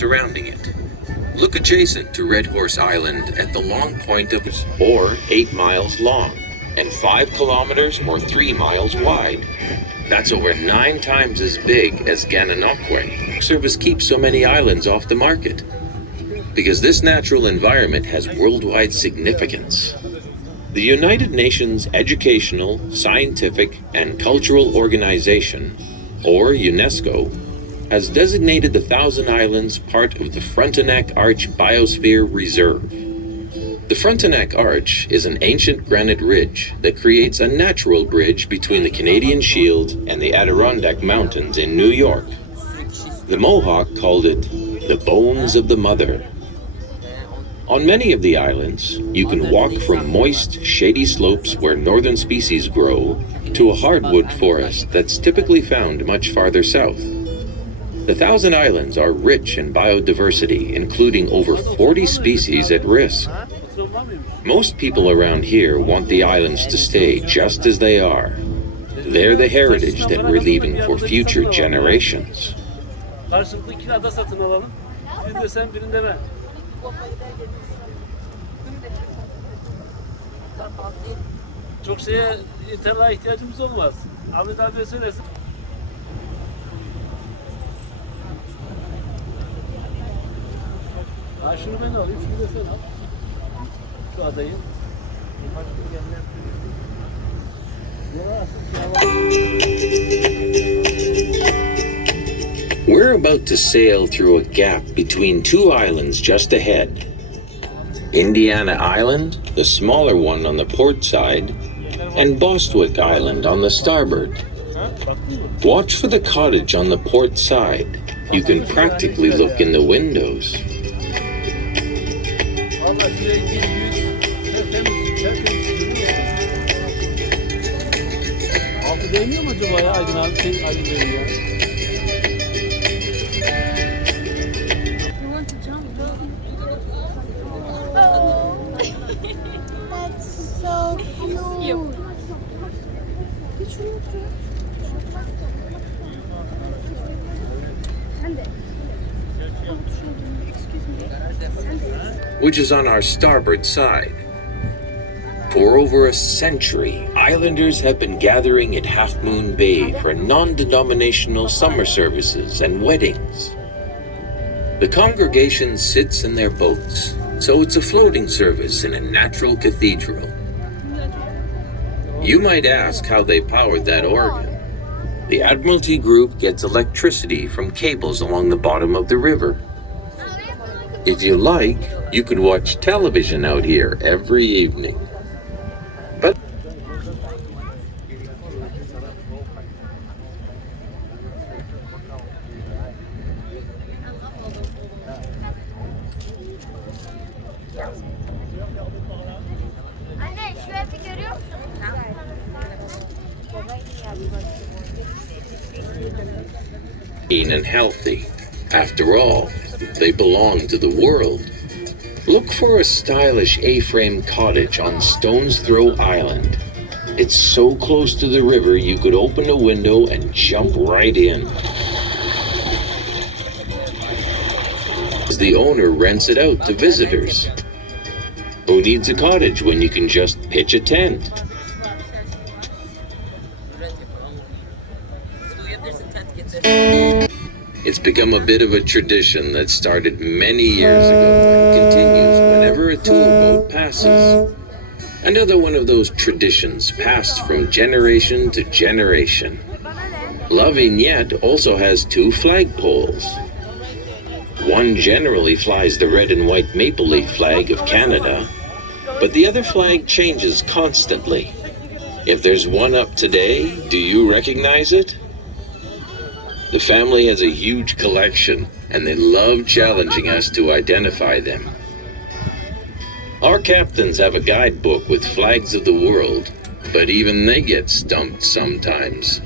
surrounding it. Look adjacent to Red Horse Island at the long point of or 8 miles long and 5 kilometers or 3 miles wide. That's over 9 times as big as Gananoque. Service keeps so many islands off the market because this natural environment has worldwide significance. The United Nations Educational, Scientific, and Cultural Organization, or UNESCO, has designated the Thousand Islands part of the Frontenac Arch Biosphere Reserve. The Frontenac Arch is an ancient granite ridge that creates a natural bridge between the Canadian Shield and the Adirondack Mountains in New York. The Mohawk called it the Bones of the Mother. On many of the islands, you can walk from moist, shady slopes where northern species grow to a hardwood forest that's typically found much farther south. The Thousand Islands are rich in biodiversity, including over 40 species at risk. Most people around here want the islands to stay just as they are. They're the heritage that we're leaving for future generations. Karşılıklı 2 ada satın alalım. Birinde sen, birinde ben. Çok şeye, internet ihtiyacımız olmaz. Ahmet abiye söylesin. Ha şunu ben alayım, şunu da sen al. Şu adayı. We're about to sail through a gap between 2 islands just ahead. Indiana Island, the smaller one on the port side, and Bostwick Island on the starboard. Watch for the cottage on the port side. You can practically look in the windows. Altı değmiyor mu acaba ya Aydın abi? Aydın değmiyor. That's so cute. Which is on our starboard side. For over a century, islanders have been gathering at Half Moon Bay for non-denominational summer services and weddings. The congregation sits in their boats, so it's a floating service in a natural cathedral. You might ask how they powered that organ. The Admiralty Group gets electricity from cables along the bottom of the river. If you like, you could watch television out here every evening. But Anne şu evi görüyor musun? clean and healthy. After all, they belong to the world. Look for a stylish A-frame cottage on Stone's Throw Island. It's so close to the river you could open a window and jump right in. The owner rents it out to visitors. Who needs a cottage when you can just pitch a tent? It's become a bit of a tradition that started many years ago and continues whenever a tour boat passes. Another one of those traditions passed from generation to generation. La Vignette also has 2 flagpoles. One generally flies the red and white maple leaf flag of Canada, but the other flag changes constantly. If there's one up today, do you recognize it? The family has a huge collection, and they love challenging us to identify them. Our captains have a guidebook with flags of the world, but even they get stumped sometimes.